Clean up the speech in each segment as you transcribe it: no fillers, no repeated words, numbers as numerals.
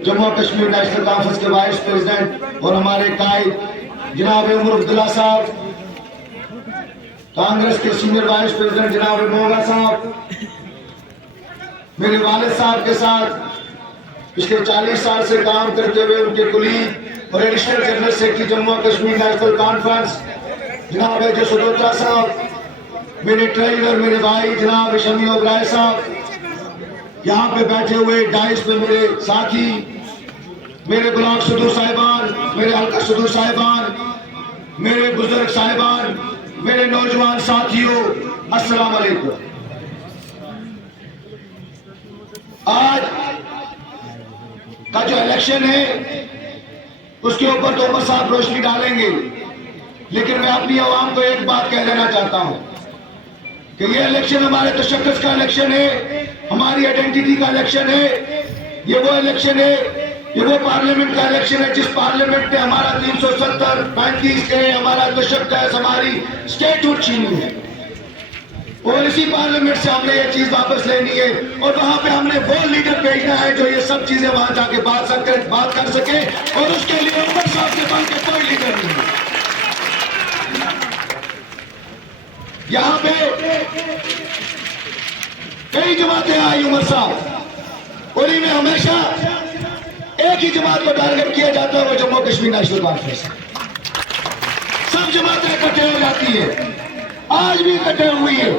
Jammu Kashmir national conference के vice president और हमारे कायद जनाब उमर अब्दुल्ला साहब, कांग्रेस के सीनियर वाइस प्रेसिडेंट जनाब मोगा साहब, मेरे वालिद साहब के साथ पिछले 40 साल से काम करते हुए उनके कुलीग और additional general secretary Jammu Kashmir national conference जनाब जसोदोत्रा साहब, मेरे ट्रेजरर मेरे भाई जनाब शमी ओबराय साहब, यहाँ पे बैठे हुए डाइस में मेरे साथी, मेरे ब्लॉक सदूर साहिबान, मेरे हल्का सदूर साहिबान, मेरे बुजुर्ग साहिबान, मेरे नौजवान साथियों, अस्सलाम वालेकुम। आज का जो इलेक्शन है उसके ऊपर तो उमर साहब रोशनी डालेंगे, लेकिन मैं अपनी आवाम को एक बात कह देना चाहता हूं कि ये इलेक्शन हमारे तशक्कुस का इलेक्शन है, हमारी आइडेंटिटी का इलेक्शन है। ये वो इलेक्शन है, ये वो पार्लियामेंट का इलेक्शन है जिस पार्लियामेंट ने हमारा 370-35 के हमारा तशक्कुस, हमारी स्टेटहुड छीनी है, और इसी पार्लियामेंट से हमने ये चीज वापस लेनी है और वहां पे हमने वो लीडर भेजना है जो ये सब चीजें वहां जाके बात कर सके, और उसके लिए उमर साहब के पास के कोई लीडर नहीं है। यहाँ पे कई जमातें आई उमर साहब, उन्हीं में हमेशा एक ही जमात को टारगेट किया जाता है, वो जम्मू कश्मीर नेशनल कॉन्फ्रेंस। सब जमातें इकट्ठे हो जाती है, आज भी इकट्ठे हुई है,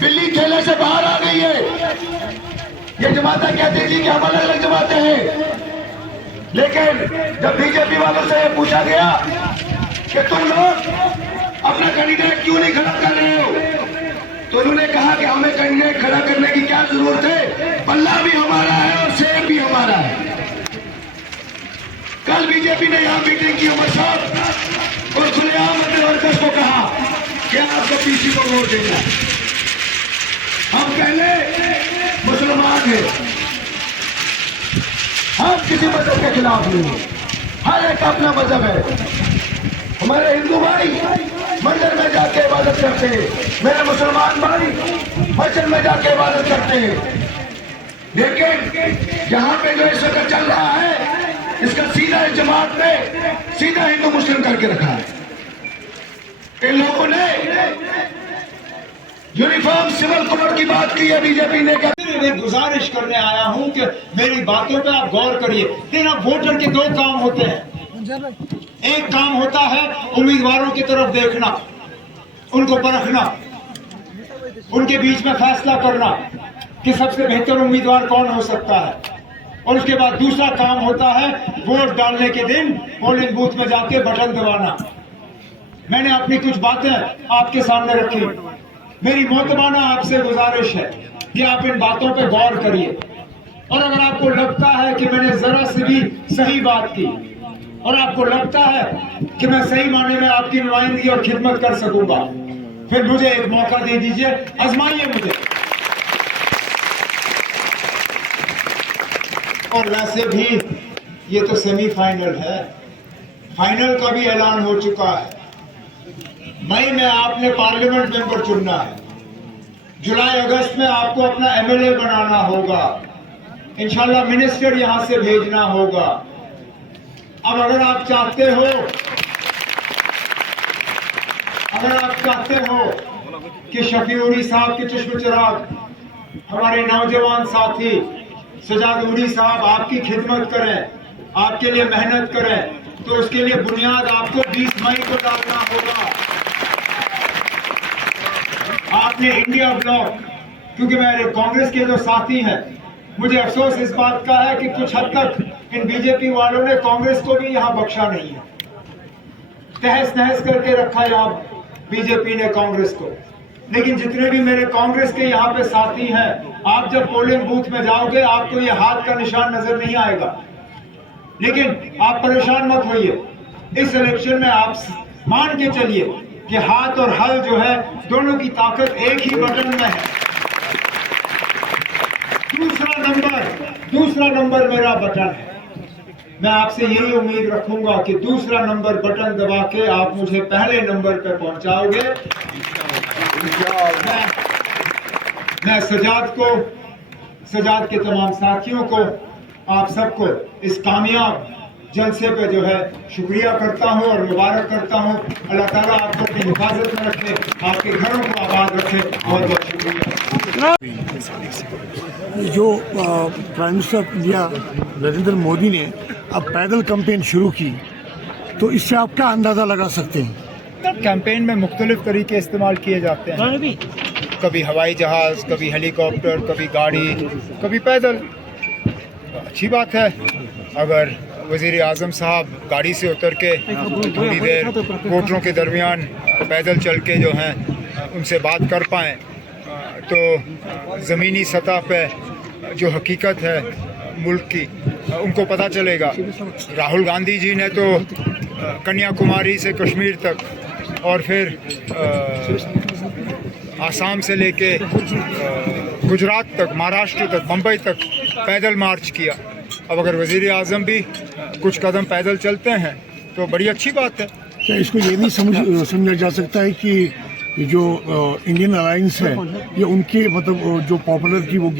बिल्ली ठेले से बाहर आ गई है। ये जमातें कहती थी कि हम अलग अलग जमातें हैं, लेकिन जब बीजेपी वालों से पूछा गया कि तुम लोग अपना कैंडिडेट क्यों नहीं खड़ा कर रहे हो, तो उन्होंने कहा कि हमें कैंडिडेट खड़ा करने की क्या जरूरत है, बल्ला भी हमारा है और सेब भी हमारा है। कल बीजेपी ने यहां मीटिंग की उमर साहब और खुलेआम अपने वर्कर्स को कहा कि आपको पीसी को वोट देना। हम पहले मुसलमान हैं, हम किसी मजहब के खिलाफ नहीं है, हर एक अपना मजहब है। हमारे हिंदू भाई मंदिर में जाके इबादत करते हैं, मेरे मुसलमान भाई मस्जिद में जाके इबादत करते हैं, लेकिन यहाँ पे जो इस वक्त चल रहा है इसका सीधा जमात में सीधा हिंदू मुस्लिम करके रखा है। इन लोगों ने यूनिफॉर्म सिविल कोड की बात की है बीजेपी ने। मैं गुजारिश करने आया हूं कि मेरी बातों पे आप गौर करिए। देखना, वोटर के 2 काम होते हैं। एक काम होता है उम्मीदवारों की तरफ देखना, उनको परखना, उनके बीच में फैसला करना कि सबसे बेहतर उम्मीदवार कौन हो सकता है, और उसके बाद दूसरा काम होता है वोट डालने के दिन पोलिंग बूथ में जाके बटन दबाना। मैंने अपनी कुछ बातें आपके सामने रखी। मेरी मोहतबाना आपसे गुजारिश है कि आप इन बातों पे गौर करिए, और अगर आपको लगता है कि मैंने जरा से भी सही बात की और आपको लगता है कि मैं सही मायने में आपकी नुमाइंदगी और खिदमत कर सकूंगा, फिर मुझे एक मौका दे दीजिए, आजमाइए मुझे। और वैसे भी ये तो सेमीफाइनल है, फाइनल का भी ऐलान हो चुका है। मई में आपने पार्लियामेंट मेंबर चुनना है, जुलाई अगस्त में आपको अपना एमएलए बनाना होगा, इंशाल्लाह मिनिस्टर यहां से भेजना होगा। अब अगर आप चाहते हो कि शफी उरी साहब के चश्म चिराग, हमारे नौजवान साथी सजाद उरी साहब आपकी खिदमत करें, आपके लिए मेहनत करें, तो उसके लिए बुनियाद आपको 20 मई को डालना होगा। आपने इंडिया ब्लॉक, क्योंकि मेरे कांग्रेस के जो साथी हैं, मुझे अफसोस इस बात का है कि कुछ हद तक इन बीजेपी वालों ने कांग्रेस को भी यहां बख्शा नहीं है। तहस नहस करके रखा यहाँ बीजेपी ने कांग्रेस को। लेकिन जितने भी मेरे कांग्रेस के यहाँ पे साथी हैं, आप जब पोलिंग बूथ में जाओगे आपको ये हाथ का निशान नजर नहीं आएगा। लेकिन आप परेशान मत होइए, इस इलेक्शन में आप मान के चलिए कि हाथ और हल जो है दोनों की ताकत एक ही बटन में है। दूसरा नंबर मेरा बटन है। मैं आपसे यही उम्मीद रखूंगा कि दूसरा नंबर बटन दबा के आप मुझे पहले नंबर पे पहुंचाओगे। मैं सजाद के तमाम साथियों को, आप सबको इस कामयाब जलसे पे जो है शुक्रिया करता हूं और मुबारक करता हूं। अल्लाह ताला आपको अपनी हिफाजत में रखे, आपके घरों को आबाद रखे। बहुत बहुत शुक्रिया। जो prime minister of India Narendra Modi ने अब पैदल कैंपेन शुरू की, तो इससे आप क्या अंदाज़ा लगा सकते हैं? कैंपेन में मुख्तलिफ तरीके इस्तेमाल किए जाते हैं, कभी हवाई जहाज़, कभी हेलीकॉप्टर, कभी गाड़ी, कभी पैदल। अच्छी बात है अगर वज़ीर आज़म साहब गाड़ी से उतर के थोड़ी देर वोटरों के दरमियान पैदल चल के जो हैं उनसे बात कर पाएँ, तो ज़मीनी सतह पे जो हकीकत है मुल्क की उनको पता चलेगा। राहुल गांधी जी ने तो कन्याकुमारी से कश्मीर तक और फिर आसाम से लेके गुजरात तक, महाराष्ट्र तक, मुंबई तक पैदल मार्च किया। अब अगर वज़ीर आज़म भी कुछ कदम पैदल चलते हैं तो बड़ी अच्छी बात है। क्या इसको ये भी समझा जा सकता है कि जो इंडियन अलायंस है ये उनके मतलब जो पॉपुलर की वो